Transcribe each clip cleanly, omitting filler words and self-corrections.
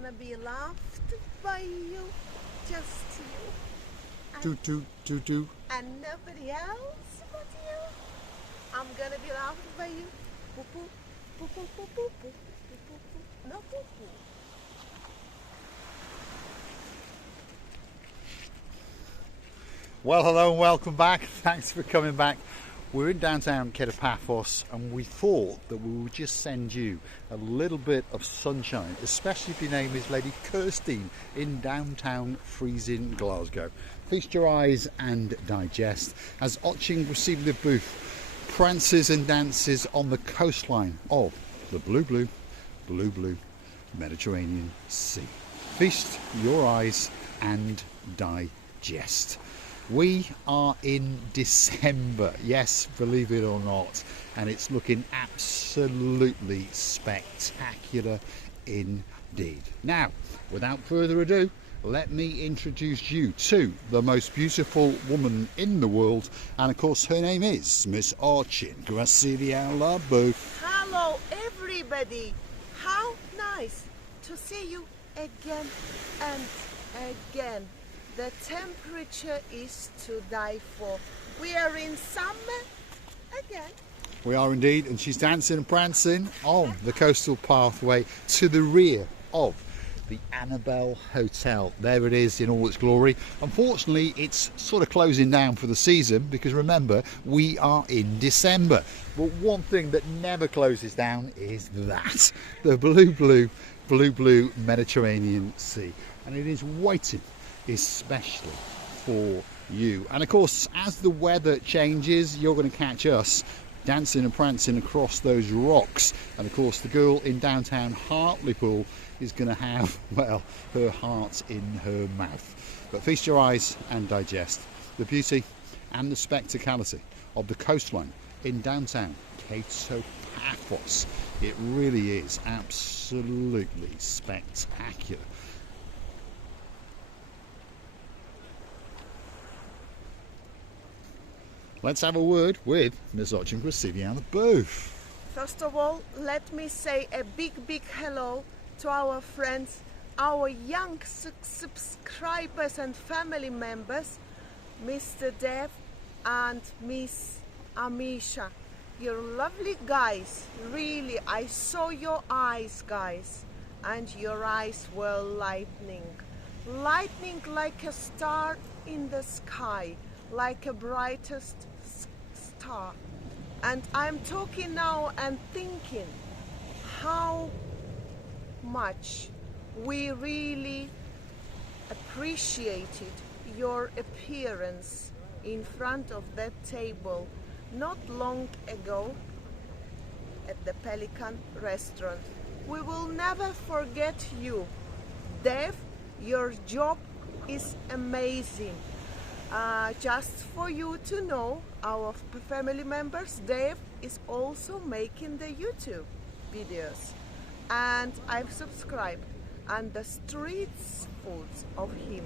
gonna be loved by you, just you. And nobody else but you. I'm gonna be loved by you. Poo poo, poo poo poo poo poo, poo poo poo. No poo poo. Well, hello and welcome back. Thanks for coming back. We're in downtown Paphos and we thought that we would just send you a little bit of sunshine, especially if your name is Lady Kirstine in downtown freezing Glasgow. Feast your eyes and digest as Otching receiving the booth prances and dances on the coastline of the blue Mediterranean Sea. Feast your eyes and digest. We are in December, yes, believe it or not, and it's looking absolutely spectacular indeed. Now, without further ado, let me introduce you to the most beautiful woman in the world, and of course her name is Miss Orchin Gracilia LaBeouf. Hello everybody, how nice to see you again and again. The temperature is to die for. We are in summer again. We are indeed, and she's dancing and prancing on the coastal pathway to the rear of the Annabelle Hotel. There it is in all its glory. Unfortunately, it's sort of closing down for the season because remember, we are in December. But one thing that never closes down is that, the blue Mediterranean Sea. And it is waiting especially for you. And of course, as the weather changes, you're going to catch us dancing and prancing across those rocks. And of course, the girl in downtown Hartlepool is going to have, well, her heart in her mouth. But feast your eyes and digest the beauty and the spectacality of the coastline in downtown Paphos. It really is absolutely spectacular. Let's have a word with Ms. Otching Gracilia LaBeouf. First of all, let me say a big hello to our friends, our young subscribers and family members, Mr. Dev and Miss Amisha. You're lovely guys, really. I saw your eyes, guys, and your eyes were lightning like a star in the sky, like a brightest star. And I'm talking now and thinking how much we really appreciated your appearance in front of that table not long ago at the Pelican restaurant. We will never forget you. Dev, your job is amazing. Just for you to know, our family members, Dave is also making the YouTube videos, and I've subscribed, and the street foods of him,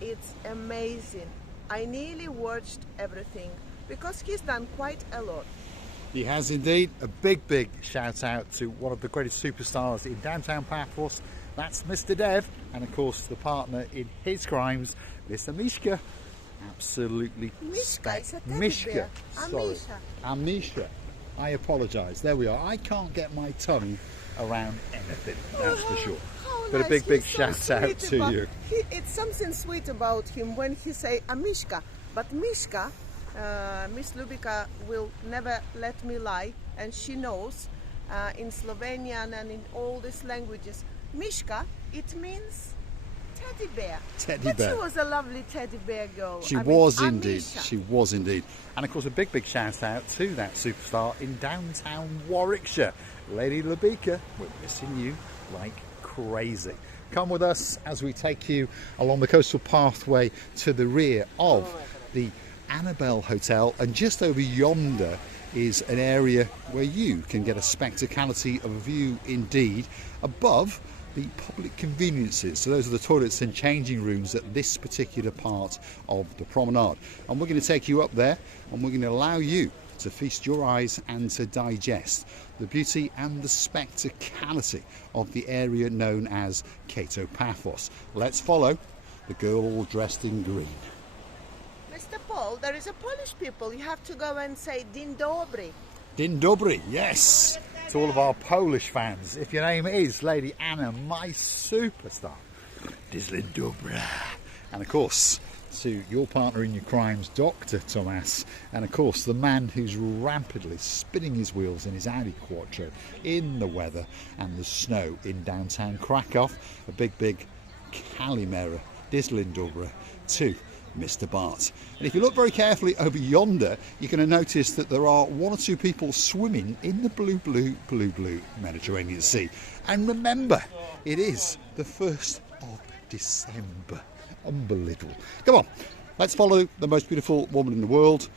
it's amazing. I nearly watched everything because he's done quite a lot. He has indeed. A big shout out to one of the greatest superstars in downtown Paphos. That's Mr. Dev, and of course the partner in his crimes, Miss Amisha. Absolutely Mishka. Sorry. Amisha. I apologise. There we are. I can't get my tongue around anything, that's for sure. But Nice. a big He's so shout out to about, you. It's something sweet about him when he say Amishka. But Mishka, Miss Lubika will never let me lie, and she knows in Slovenian and in all these languages, Mishka, it means teddy bear. But she was a lovely teddy bear girl. She was Amisha. indeed. And of course a big shout out to that superstar in downtown Warwickshire. Lady Labika, we're missing you like crazy. Come with us as we take you along the coastal pathway to the rear of the Annabelle Hotel, and just over yonder is an area where you can get a spectacality of a view indeed above the public conveniences. So those are the toilets and changing rooms at this particular part of the promenade. And we're going to take you up there and we're going to allow you to feast your eyes and to digest the beauty and the spectacality of the area known as Paphos. Let's follow the girl all dressed in green. Mr. Paul, there is a Polish people. You have to go and say Dzień dobry. Dzień dobry, yes, to all of our Polish fans. If your name is Lady Anna, my superstar, Dzień dobry. And of course, to your partner in your crimes, Dr. Tomas, and of course the man who's rapidly spinning his wheels in his Audi Quattro in the weather and the snow in downtown Krakow, a big Kalimera, Dzień dobry to Mr. Bart. And if you look very carefully over yonder, you're going to notice that there are one or two people swimming in the blue Mediterranean Sea. And remember, it is the 1st of December. Unbelievable. Come on, let's follow the most beautiful woman in the world.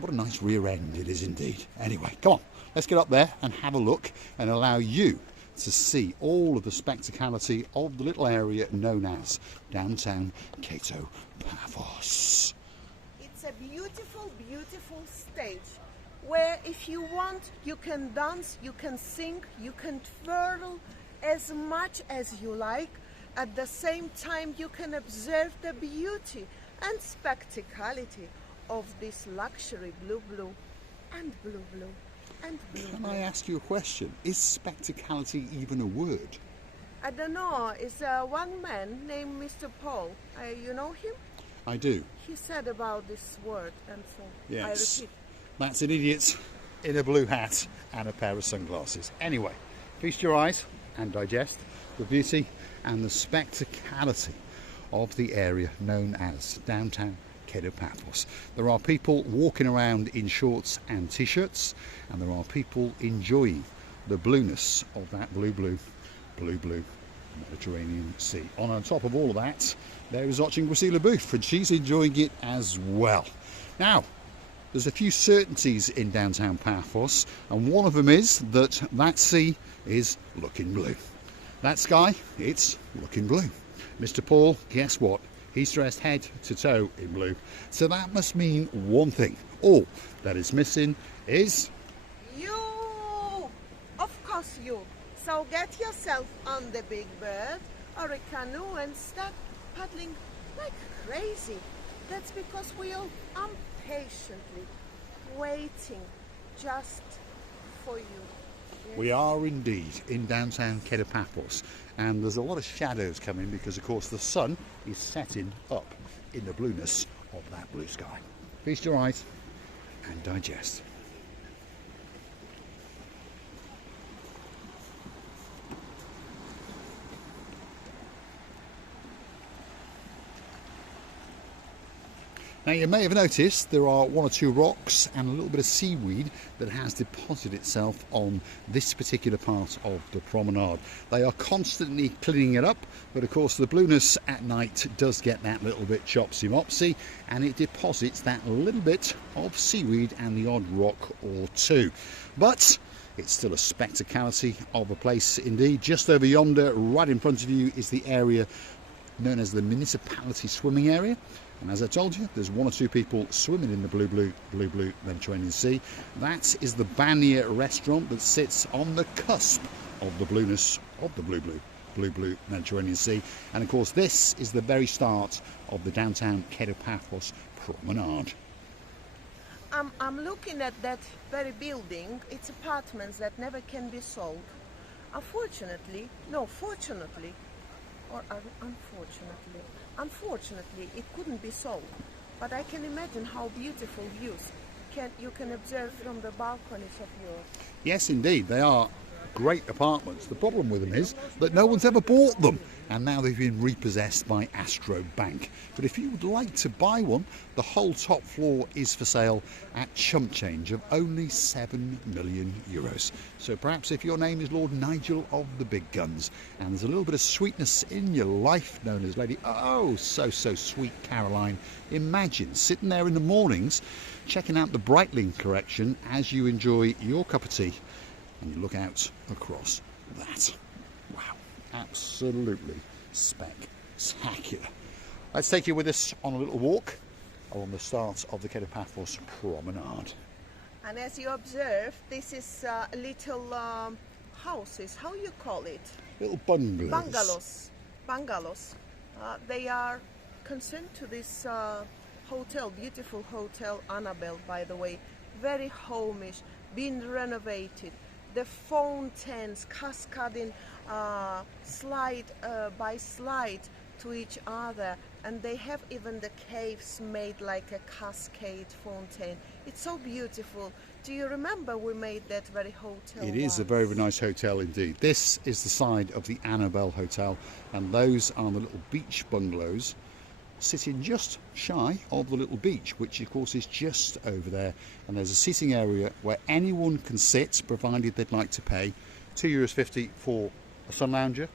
What a nice rear end it is indeed. Anyway, come on, let's get up there and have a look and allow you to see all of the spectacality of the little area known as downtown Paphos. It's a beautiful stage where if you want, you can dance, you can sing, you can twirl as much as you like. At the same time, you can observe the beauty and spectacality of this luxury blue and blue and blue. Can I ask you a question? Is spectacality even a word? I don't know. It's one man named Mr. Paul. You know him? I do. He said about this word, and so yes. I repeat. That's an idiot in a blue hat and a pair of sunglasses. Anyway, feast your eyes and digest the beauty and the spectacality of the area known as downtown Paphos. There are people walking around in shorts and t-shirts, and there are people enjoying the blueness of that blue Mediterranean Sea. On top of all of that, there is watching Priscilla Booth, and she's enjoying it as well. Now, there's a few certainties in downtown Paphos, and one of them is that that sea is looking blue. That sky, it's looking blue. Mr. Paul, guess what? He's dressed head to toe in blue. So that must mean one thing. All that is missing is... you! Of course you. So get yourself on the big bird or a canoe and start paddling like crazy. That's because we are impatiently waiting just for you. We are indeed in downtown Paphos, and there's a lot of shadows coming because of course the sun is setting up in the blueness of that blue sky. Feast your eyes and digest. Now you may have noticed there are one or two rocks and a little bit of seaweed that has deposited itself on this particular part of the promenade. They are constantly cleaning it up, but of course the blueness at night does get that little bit chopsy-mopsy, and it deposits that little bit of seaweed and the odd rock or two. But it's still a spectacality of a place indeed. Just over yonder, right in front of you, is the area known as the municipality swimming area. And as I told you, there's one or two people swimming in the blue Mediterranean Sea. That is the Banya restaurant that sits on the cusp of the blueness of the blue Mediterranean Sea. And of course, this is the very start of the downtown Paphos promenade. I'm looking at that very building. It's apartments that never can be sold. Fortunately, unfortunately, it couldn't be sold. But I can imagine how beautiful views you can observe from the balconies of yours. Yes, indeed, they are great apartments. The problem with them is that no one's ever bought them, and now they've been repossessed by Astro Bank. But if you would like to buy one, the whole top floor is for sale at chump change of only €7 million. So perhaps if your name is Lord Nigel of the Big Guns, and there's a little bit of sweetness in your life, known as Lady so sweet Caroline, imagine sitting there in the mornings checking out the Breitling collection as you enjoy your cup of tea and you look out across that. Wow, absolutely spectacular. Let's take you with us on a little walk along the start of the Paphos promenade. And as you observe, this is little houses. How you call it? Little bungalows. Bungalows. They are concerned to this hotel, beautiful hotel, Annabelle, by the way. Very homish, been renovated. The fountains cascading slide by slide to each other, and they have even the caves made like a cascade fountain. It's so beautiful. Do you remember we made that very hotel? It is a very, very nice hotel indeed. This is the side of the Annabelle Hotel, and those are the little beach bungalows sitting just shy of the little beach, which of course is just over there. And there's a seating area where anyone can sit, provided they'd like to pay €2.50 for a sun lounger.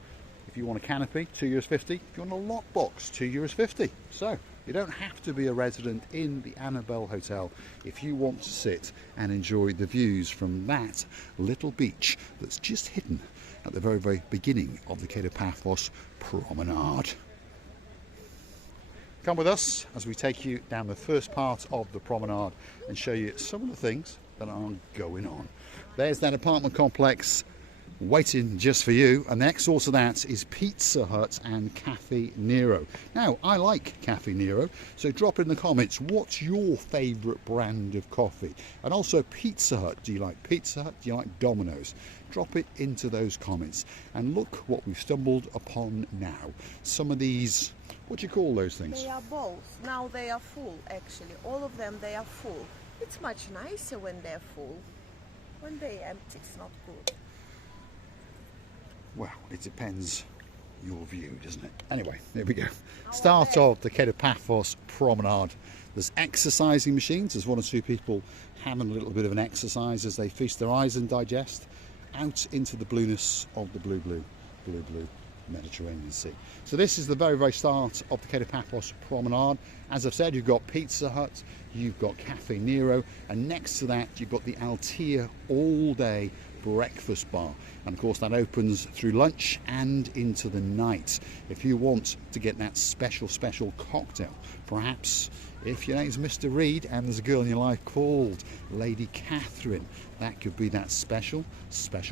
If you want a canopy, €2.50. If you want a lockbox, €2.50. So you don't have to be a resident in the Annabelle Hotel if you want to sit and enjoy the views from that little beach that's just hidden at the very, very beginning of the Cape of Paphos promenade. Come with us as we take you down the first part of the promenade and show you some of the things that are going on. There's that apartment complex waiting just for you, and next door to that is Pizza Hut and Cafe Nero. Now, I like Cafe Nero, so drop in the comments what's your favourite brand of coffee, and also Pizza Hut. Do you like Pizza Hut? Do you like Domino's? Drop it into those comments, and look what we've stumbled upon now. Some of these, what do you call those things? They are bowls. Now they are full, actually. All of them, they are full. It's much nicer when they're full. When they're empty, it's not good. Well, it depends your view, doesn't it? Anyway, here we go. Start of the Cape of Paphos promenade. There's exercising machines. There's one or two people having a little bit of an exercise as they feast their eyes and digest out into the blueness of the blue Mediterranean Sea. So this is the very, very start of the Cape of Paphos promenade. As I've said, you've got Pizza Hut, you've got Cafe Nero, and next to that you've got the Altea all-day breakfast bar, and of course that opens through lunch and into the night. If you want to get that special cocktail, perhaps if your name's Mr. Reed and there's a girl in your life called Lady Catherine, that could be that special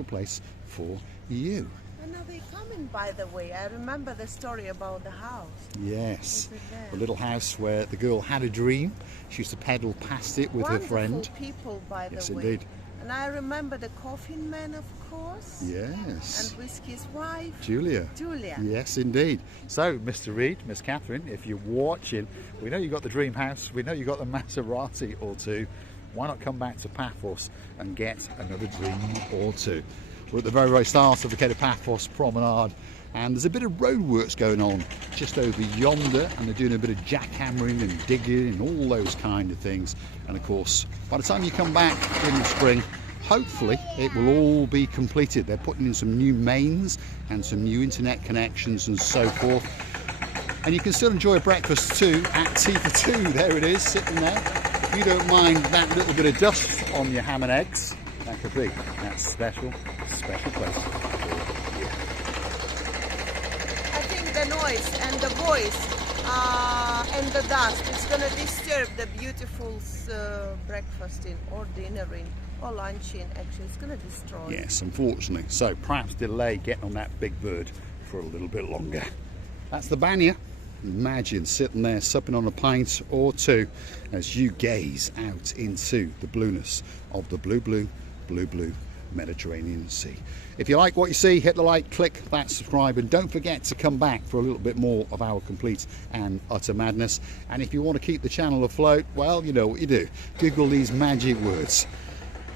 place for you. And now they're coming, by the way. I remember the story about the house. Yes, the little house where the girl had a dream. She used to pedal past it with her friend. Wonderful people, by the way. Yes, indeed. And I remember the coffin man, of course. Yes. And Whiskey's wife. Julia. Yes, indeed. So, Mr. Reed, Miss Catherine, if you're watching, we know you got the dream house. We know you got the Maserati or two. Why not come back to Paphos and get another dream or two? We're at the very, very start of the Cape of Paphos promenade, and there's a bit of roadworks going on just over yonder, and they're doing a bit of jackhammering and digging and all those kind of things. And of course, by the time you come back in the spring, hopefully it will all be completed. They're putting in some new mains and some new internet connections and so forth. And you can still enjoy a breakfast too at Tea for Two. There it is, sitting there. If you don't mind that little bit of dust on your ham and eggs, that could be that special place. I think the noise and the voice and the dust is going to disturb the beautiful breakfasting or dinnering or lunching. Actually, it's going to destroy. Yes, unfortunately. So perhaps delay getting on that big bird for a little bit longer. That's the Banya. Imagine sitting there supping on a pint or two as you gaze out into the blueness of the blue Mediterranean Sea. If you like what you see, hit the like, click that subscribe, and don't forget to come back for a little bit more of our complete and utter madness. And if you want to keep the channel afloat, well, you know what you do. Google these magic words.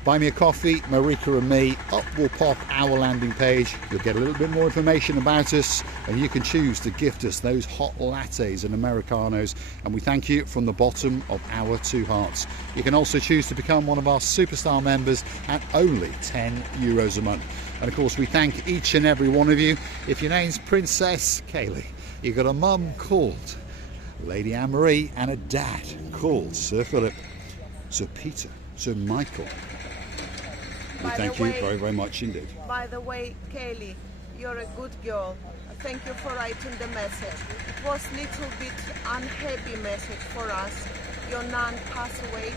Buy me a coffee, Marika and me. Up will pop our landing page. You'll get a little bit more information about us, and you can choose to gift us those hot lattes and Americanos, and we thank you from the bottom of our two hearts. You can also choose to become one of our superstar members at only €10 a month. And of course, we thank each and every one of you. If your name's Princess Kaylee, you've got a mum called Lady Anne-Marie and a dad called Sir Philip, Sir Peter, Sir Michael. We thank you very, very much indeed. By the way, Kaylee, you're a good girl. Thank you for writing the message. It was a little bit unhappy message for us. Your nan passed away.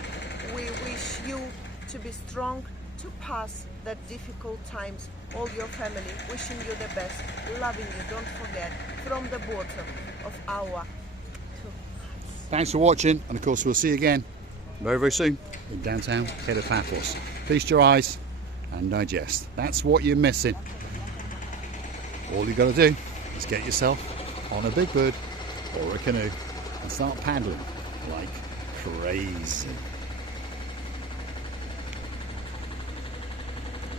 We wish you to be strong to pass that difficult times. All your family wishing you the best, loving you, don't forget, from the bottom of our hearts. Thanks for watching, and of course we'll see you again very, very soon in downtown Paphos. Feast your eyes and digest. That's what you're missing. All you got to do is get yourself on a big bird or a canoe and start paddling like crazy.